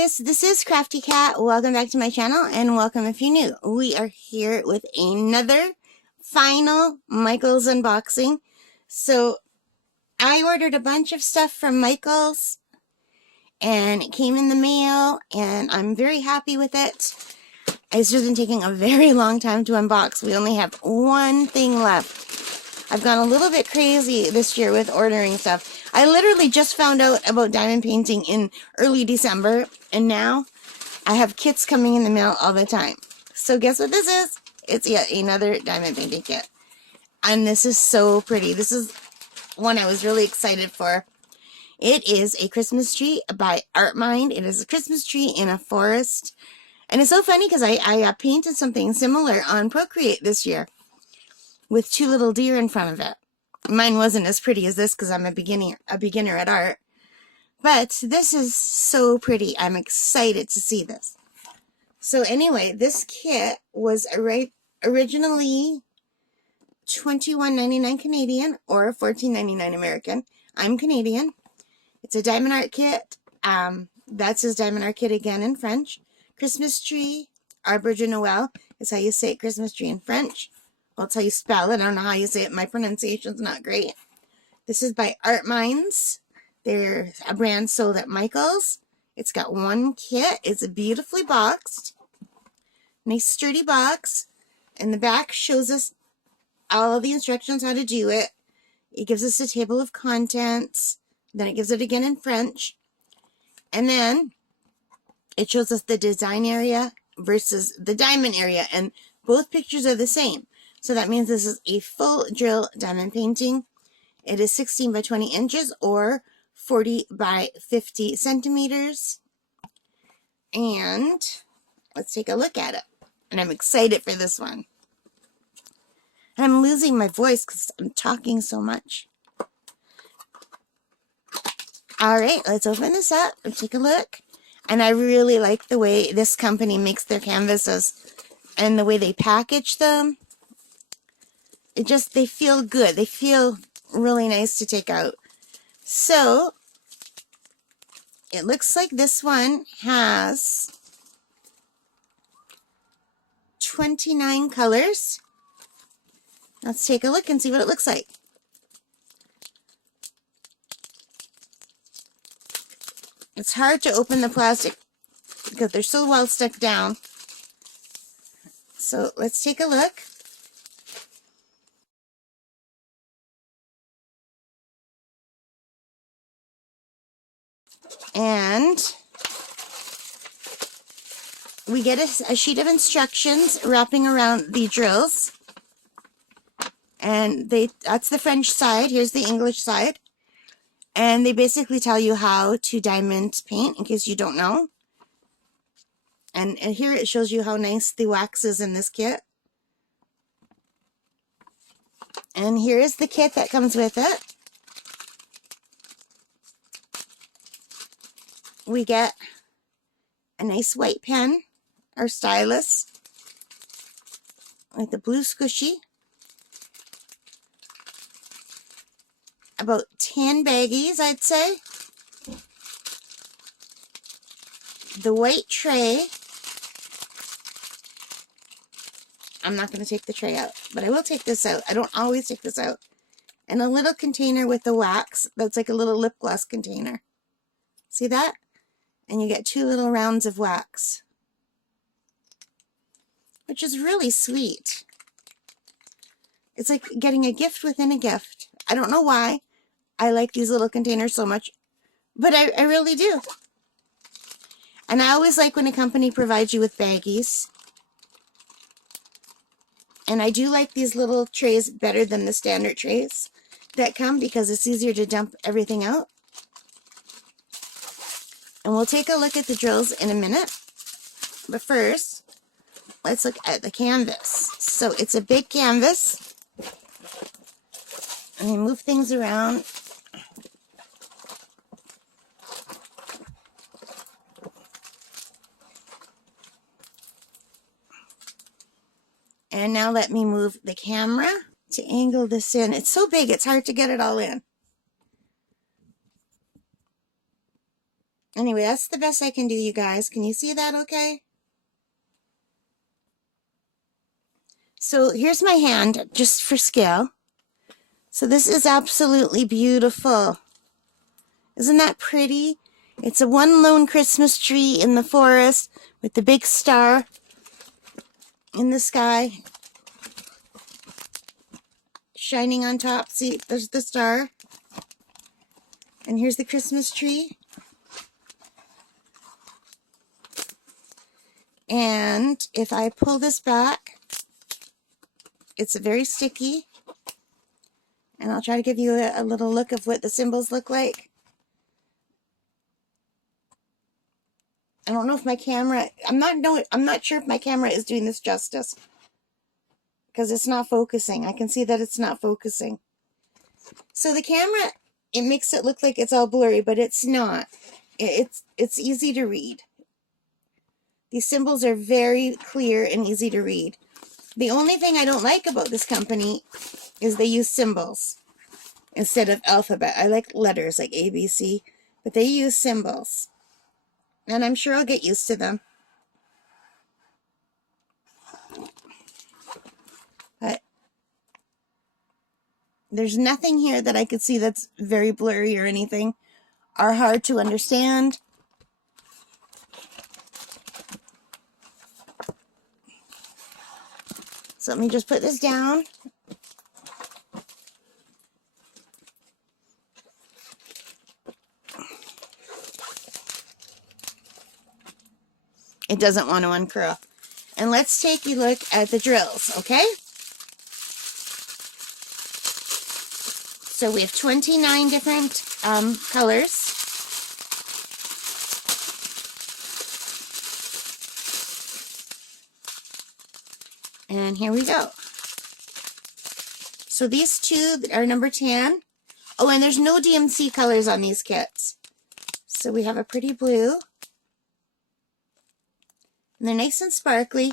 guys, this is Crafty Cat. Welcome back to my channel and welcome if you're new. We are here with another final Michaels unboxing. So I ordered a bunch of stuff from Michaels and it came in the mail and I'm very happy with it. It's just been taking a very long time to unbox. We only have one thing left. I've gone a little bit crazy this year with ordering stuff. I literally just found out about diamond painting in early December, and now I have kits coming in the mail all the time. So guess what this is? It's yet another diamond painting kit. And this is so pretty. This is one I was really excited for. It is a Christmas tree by Artmind. It is a Christmas tree in a forest. And it's so funny because I painted something similar on Procreate this year with two little deer in front of it. Mine wasn't as pretty as this because I'm a beginner at art. But this is so pretty. I'm excited to see this. So anyway, this kit was originally $21.99 Canadian or $14.99 American. I'm Canadian. It's a diamond art kit. That says diamond art kit again in French. Christmas tree, Arbre de Noël is how you say it, Christmas tree in French. Well, it's how you spell it. I don't know how you say it. My pronunciation's not great. This is by Artminds. They're a brand sold at Michaels. It's got one kit. It's beautifully boxed. Nice sturdy box. And the back shows us all of the instructions how to do it. It gives us a table of contents. Then it gives it again in French. And then it shows us the design area versus the diamond area. And both pictures are the same. So that means this is a full drill diamond painting. It is 16 by 20 inches or 40 by 50 centimeters. And let's take a look at it. And I'm excited for this one. And I'm losing my voice because I'm talking so much. Alright, let's open this up and take a look. And I really like the way this company makes their canvases and the way they package them. They feel good. They feel really nice to take out. So, it looks like this one has 29 colors. Let's take a look and see what it looks like. It's hard to open the plastic because they're so well stuck down. So, let's take a look. And we get a sheet of instructions wrapping around the drills. And that's the French side. Here's the English side. And they basically tell you how to diamond paint in case you don't know. And here it shows you how nice the wax is in this kit. And here is the kit that comes with it. We get a nice white pen or stylus with the blue squishy. About 10 baggies, I'd say. The white tray. I'm not going to take the tray out, but I will take this out. I don't always take this out. And a little container with the wax that's like a little lip gloss container. See that? And you get two little rounds of wax, which is really sweet. It's like getting a gift within a gift. I don't know why I like these little containers so much, but I really do. And I always like when a company provides you with baggies. And I do like these little trays better than the standard trays that come because it's easier to dump everything out. And we'll take a look at the drills in a minute. But first, let's look at the canvas. So it's a big canvas. Let me move things around. And now let me move the camera to angle this in. It's so big, it's hard to get it all in. Anyway, that's the best I can do, you guys. Can you see that okay? So here's my hand, just for scale. So this is absolutely beautiful. Isn't that pretty? It's a one lone Christmas tree in the forest with the big star in the sky shining on top. See, there's the star. And here's the Christmas tree. And if I pull this back, it's very sticky. And I'll try to give you a little look of what the symbols look like. I don't know if my camera, I'm not sure if my camera is doing this justice, because it's not focusing. I can see that it's not focusing. So the camera, it makes it look like it's all blurry, but it's not. It's easy to read. These symbols are very clear and easy to read. The only thing I don't like about this company is they use symbols instead of alphabet. I like letters like A, B, C, but they use symbols. And I'm sure I'll get used to them. But there's nothing here that I could see that's very blurry or anything, or hard to understand. So let me just put this down. It doesn't want to uncurl. And let's take a look at the drills, okay? So we have 29 different colors. And here we go. So these two are number 10. Oh, and there's no DMC colors on these kits. So we have a pretty blue. And they're nice and sparkly.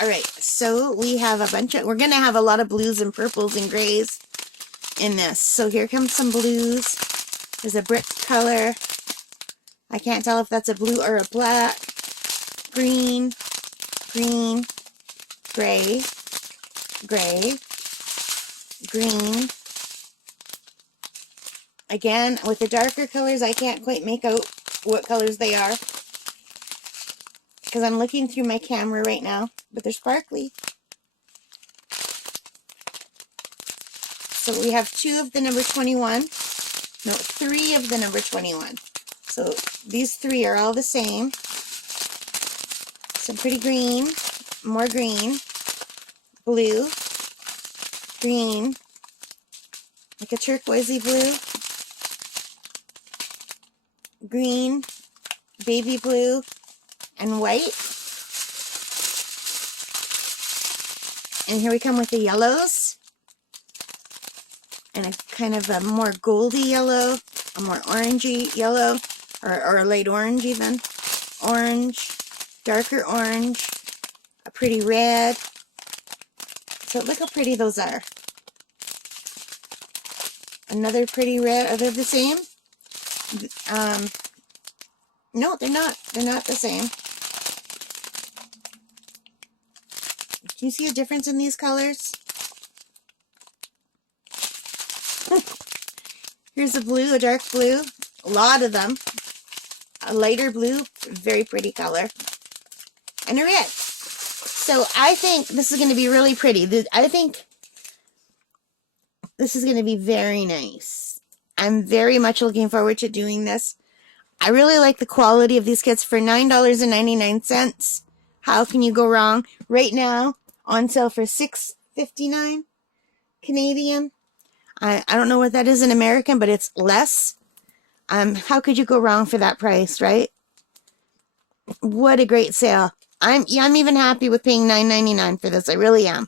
All right, so we have a bunch of, we're going to have a lot of blues and purples and grays in this. So here comes some blues. There's a brick color. I can't tell if that's a blue or a black. Green, green, gray, gray, green. Again, with the darker colors, I can't quite make out what colors they are, because I'm looking through my camera right now, but they're sparkly. So we have 2 of the number 21. No, 3 of the number 21. So these 3 are all the same. Some pretty green, more green, blue, green, like a turquoisey blue, green, baby blue, and white. And here we come with the yellows. And a kind of a more goldy yellow, a more orangey yellow, or a light orange even. Orange, darker orange, a pretty red. So look how pretty those are. Another pretty red. Are they the same? No, they're not. They're not the same. Can you see a difference in these colors? Here's a blue, a dark blue. A lot of them. A lighter blue, very pretty color. And a red. So I think this is going to be really pretty. I think this is going to be very nice. I'm very much looking forward to doing this. I really like the quality of these kits for $9.99. How can you go wrong? Right now, on sale for $6.59 Canadian. I don't know what that is in American, but it's less. How could you go wrong for that price, right? What a great sale. I'm even happy with paying $9.99 for this. I really am.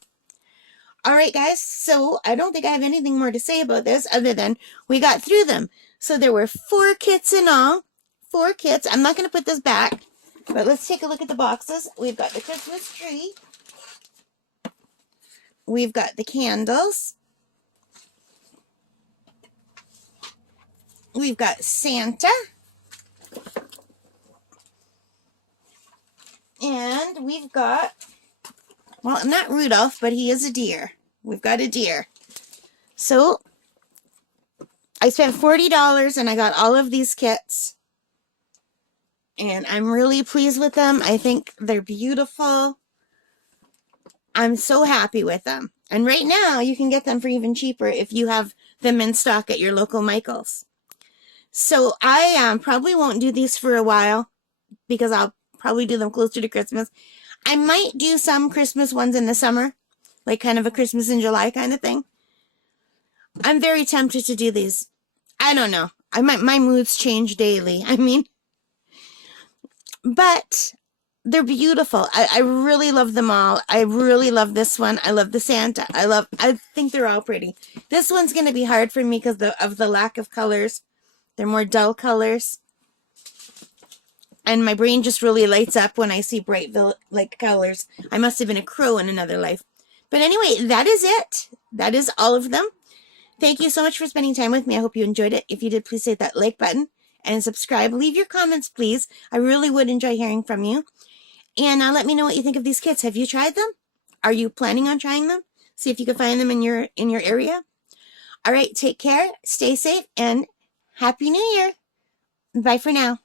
All right, guys. So I don't think I have anything more to say about this other than we got through them. So there were 4 kits in all. 4 kits. I'm not going to put this back, but let's take a look at the boxes. We've got the Christmas tree. we've got the candles. We've got Santa. And we've got, well, not Rudolph, but he is a deer. We've got a deer. So I spent $40 and I got all of these kits. And I'm really pleased with them. I think they're beautiful. I'm so happy with them. And right now you can get them for even cheaper if you have them in stock at your local Michaels. So I probably won't do these for a while because I'll probably do them closer to Christmas. I might do some Christmas ones in the summer, like kind of a Christmas in July kind of thing. I'm very tempted to do these. I don't know. My moods change daily. I mean, but they're beautiful. I really love them all. I really love this one. I love the Santa. I think they're all pretty. This one's going to be hard for me because of the lack of colors. They're more dull colors. And my brain just really lights up when I see bright like colors. I must have been a crow in another life. But anyway, that is it. That is all of them. Thank you so much for spending time with me. I hope you enjoyed it. If you did, please hit that like button and subscribe. Leave your comments, please. I really would enjoy hearing from you. And let me know what you think of these kits. Have you tried them? Are you planning on trying them? See if you can find them in your area. All right, take care, stay safe, and Happy New Year. Bye for now.